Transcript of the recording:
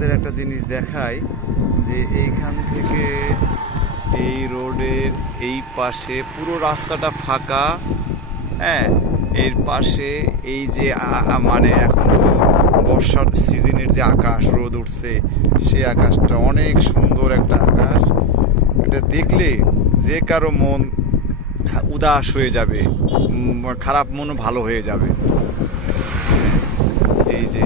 আপনাদের একটা জিনিস দেখাই যে এইখান থেকে এই রোডের এই পাশে পুরো রাস্তাটা ফাঁকা। হ্যাঁ, এর পাশে এই যে মানে এখন তো বর্ষার সিজনের যে আকাশ রোদ উঠছে, সে আকাশটা অনেক সুন্দর একটা আকাশ। এটা দেখলে যে কারো মন উদাস হয়ে যাবে, খারাপ মনও ভালো হয়ে যাবে। এই যে